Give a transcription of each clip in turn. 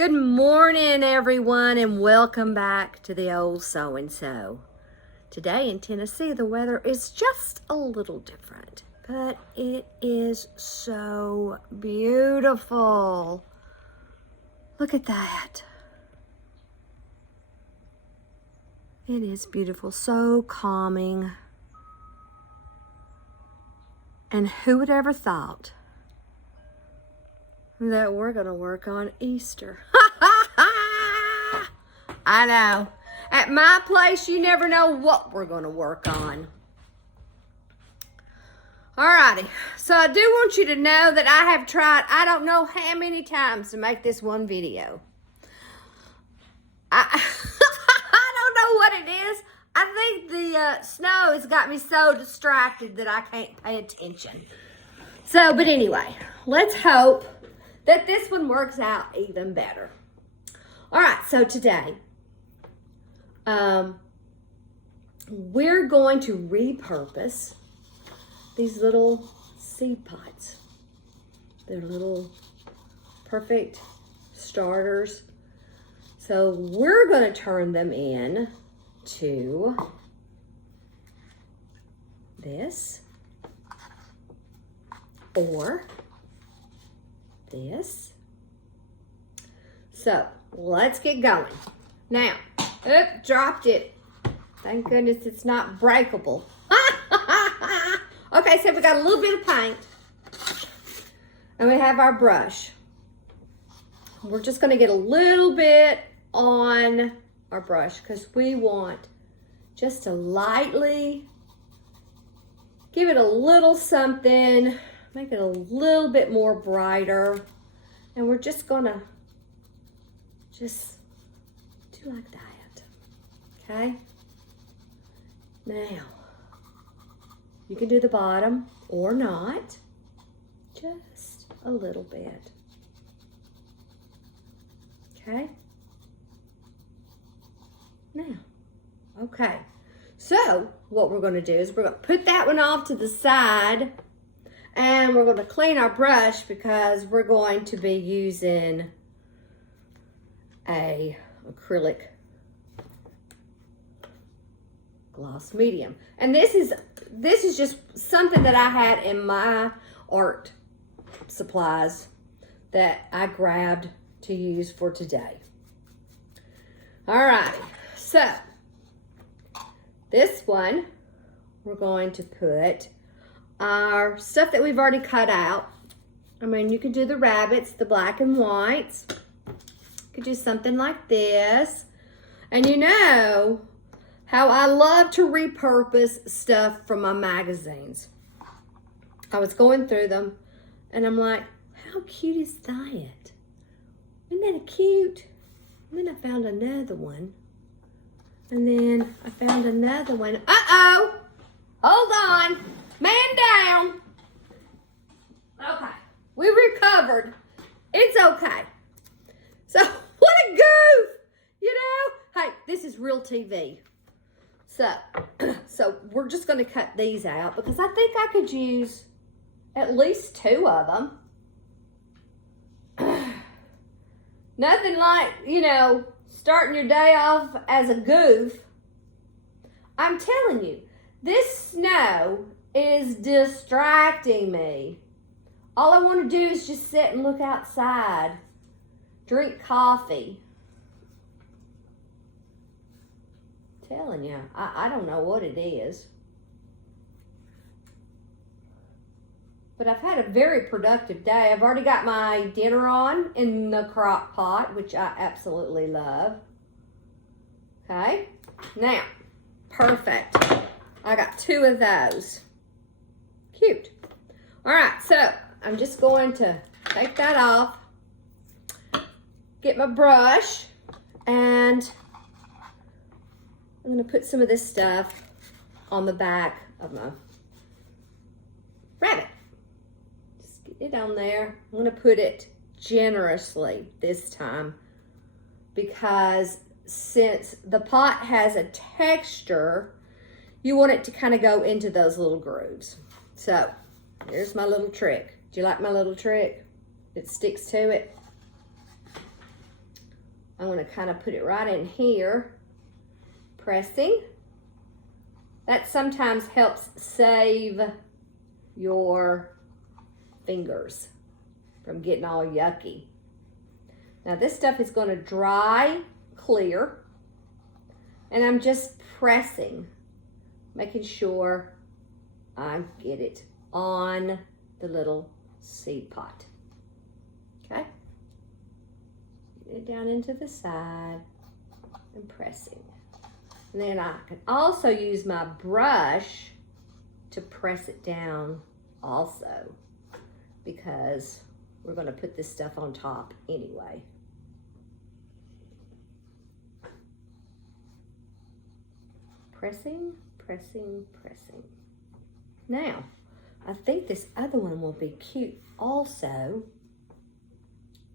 Good morning, everyone, and welcome back to the old so-and-so. Today in Tennessee, the weather is just a little different, but it is so beautiful. Look at that. It is beautiful, so calming. And who would ever thought that we're going to work on Easter? I know. At my place, you never know what we're going to work on. Alrighty. So I do want you to know that I have tried, I don't know how many times to make this one video. I don't know what it is. I think the snow has got me so distracted that I can't pay attention. So, but anyway, let's hope that this one works out even better. All right, so today, we're going to repurpose these little seed pots. They're little perfect starters. So we're going to turn them in to this or this. So let's get going. Now, dropped it. Thank goodness it's not breakable. Okay, so we got a little bit of paint and we have our brush. We're just going to get a little bit on our brush because we want just to lightly give it a little something, make it a little bit more brighter. And we're just gonna just do like that, okay? Now, you can do the bottom or not, just a little bit, okay? Now, okay, so what we're going to do is we're going to put that one off to the side and we're going to clean our brush because we're going to be using a acrylic gloss medium. And this is just something that I had in my art supplies that I grabbed to use for today. All right. So, this one, we're going to put our stuff that we've already cut out. I mean, you could do the rabbits, the black and whites. You could do something like this. And you know how I love to repurpose stuff from my magazines. I was going through them, and I'm like, how cute is that? Isn't that cute? And then I found another one. And then I found another one. Uh-oh! Hold on. Man down. Okay. We recovered. It's okay. So, what a goof! You know? Hey, this is real TV. So we're just going to cut these out because I think I could use at least 2 of them. Nothing like, you know, starting your day off as a goof. I'm telling you, this snow is distracting me. All I want to do is just sit and look outside, drink coffee. I'm telling you, I don't know what it is. But I've had a very productive day. I've already got my dinner on in the crock pot, which I absolutely love. Okay, now, perfect. I got 2 of those. Cute. All right, so I'm just going to take that off, get my brush, and I'm going to put some of this stuff on the back of my rabbit. It on there. I'm going to put it generously this time because since the pot has a texture, you want it to kind of go into those little grooves. So here's my little trick. Do you like my little trick? It sticks to it. I'm going to kind of put it right in here, pressing. That sometimes helps save your fingers from getting all yucky. Now this stuff is going to dry clear, and I'm just pressing, making sure I get it on the little seed pot. Okay? Get it down into the side and pressing. And then I can also use my brush to press it down also, because we're going to put this stuff on top anyway. Pressing, pressing, pressing. Now, I think this other one will be cute also.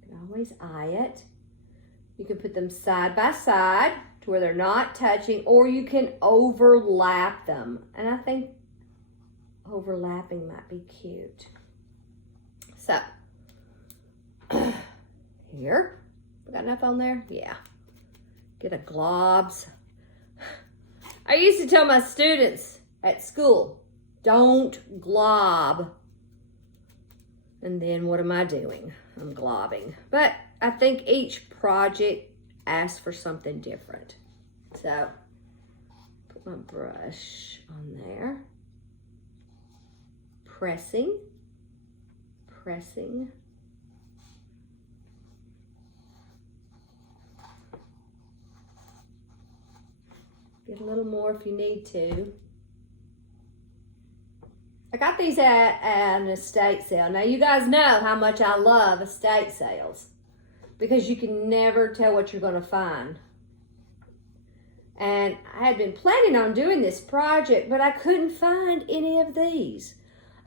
You can always eye it. You can put them side by side to where they're not touching, or you can overlap them. And I think overlapping might be cute. So, here, we got enough on there? Yeah. Get a globs. I used to tell my students at school, don't glob. And then what am I doing? I'm globbing. But I think each project asks for something different. So, put my brush on there. Pressing, pressing. Get a little more if you need to. I got these at an estate sale. Now you guys know how much I love estate sales, because you can never tell what you're going to find. And I had been planning on doing this project, but I couldn't find any of these.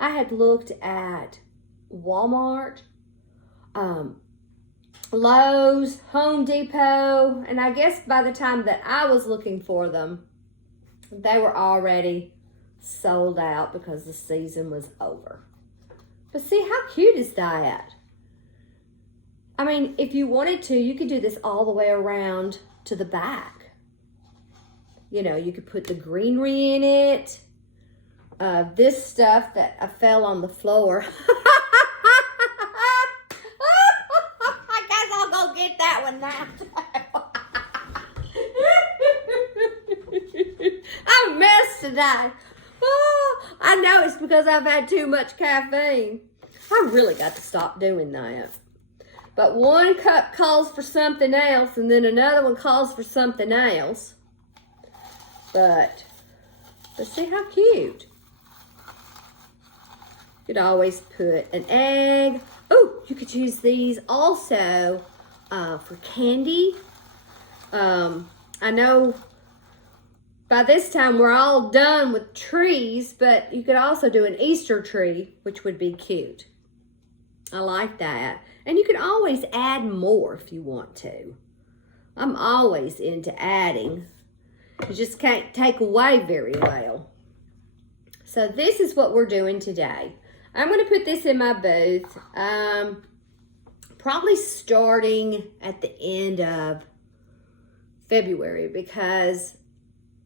I had looked at Walmart, Lowe's, Home Depot, and I guess by the time that I was looking for them, they were already sold out because the season was over. But see, how cute is that? I mean, if you wanted to, you could do this all the way around to the back. You know, you could put the greenery in it. This stuff that I fell on the floor. I guess I'll go get that one now. I'm a mess today. Oh, I know it's because I've had too much caffeine. I really got to stop doing that. But one cup calls for something else, and then another one calls for something else. But see how cute. You could always put an egg. Oh, you could use these also for candy. I know by this time we're all done with trees, but you could also do an Easter tree, which would be cute. I like that. And you can always add more if you want to. I'm always into adding. You just can't take away very well. So this is what we're doing today. I'm going to put this in my booth, probably starting at the end of February, because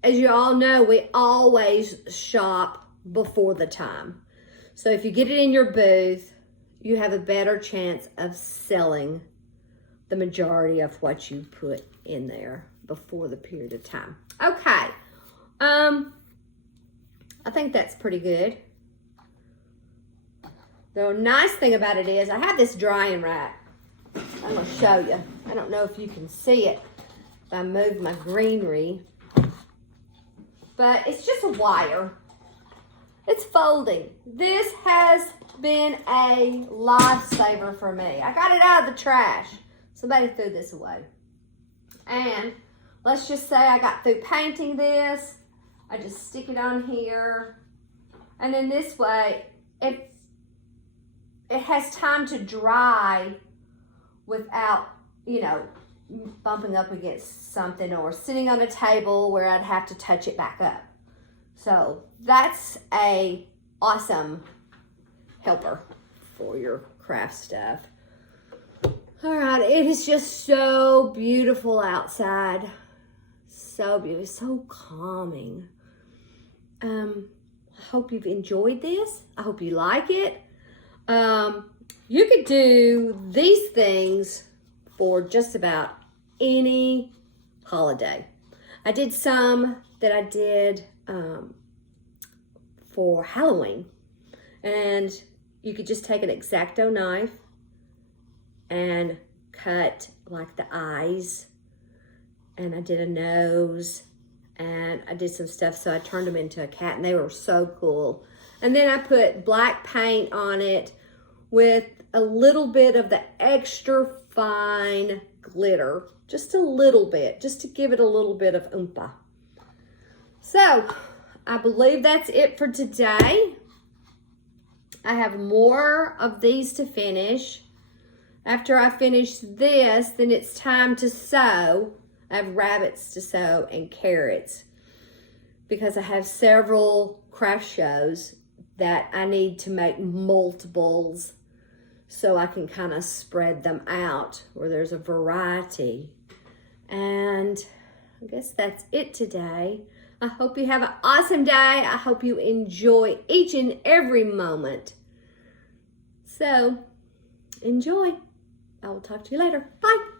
as you all know, we always shop before the time. So if you get it in your booth, you have a better chance of selling the majority of what you put in there before the period of time. Okay. I think that's pretty good. The nice thing about it is I have this drying rack. I'm going to show you. I don't know if you can see it if I move my greenery. But it's just a wire. It's folding. This has been a lifesaver for me. I got it out of the trash. Somebody threw this away. And let's just say I got through painting this. I just stick it on here. And then this way, it has time to dry without, you know, bumping up against something or sitting on a table where I'd have to touch it back up. So that's a awesome helper for your craft stuff. All right, it is just so beautiful outside. So beautiful, so calming. I hope you've enjoyed this. I hope you like it. You could do these things for just about any holiday. I did some that I did for Halloween. And you could just take an X-Acto knife and cut like the eyes. And I did a nose. And I did some stuff, so I turned them into a cat, and they were so cool. And then I put black paint on it with a little bit of the extra fine glitter. Just a little bit, just to give it a little bit of oomph. So, I believe that's it for today. I have more of these to finish. After I finish this, then it's time to sew. I have rabbits to sew and carrots because I have several craft shows that I need to make multiples so I can kind of spread them out where there's a variety. And I guess that's it today. I hope you have an awesome day. I hope you enjoy each and every moment. So, enjoy. I will talk to you later. Bye.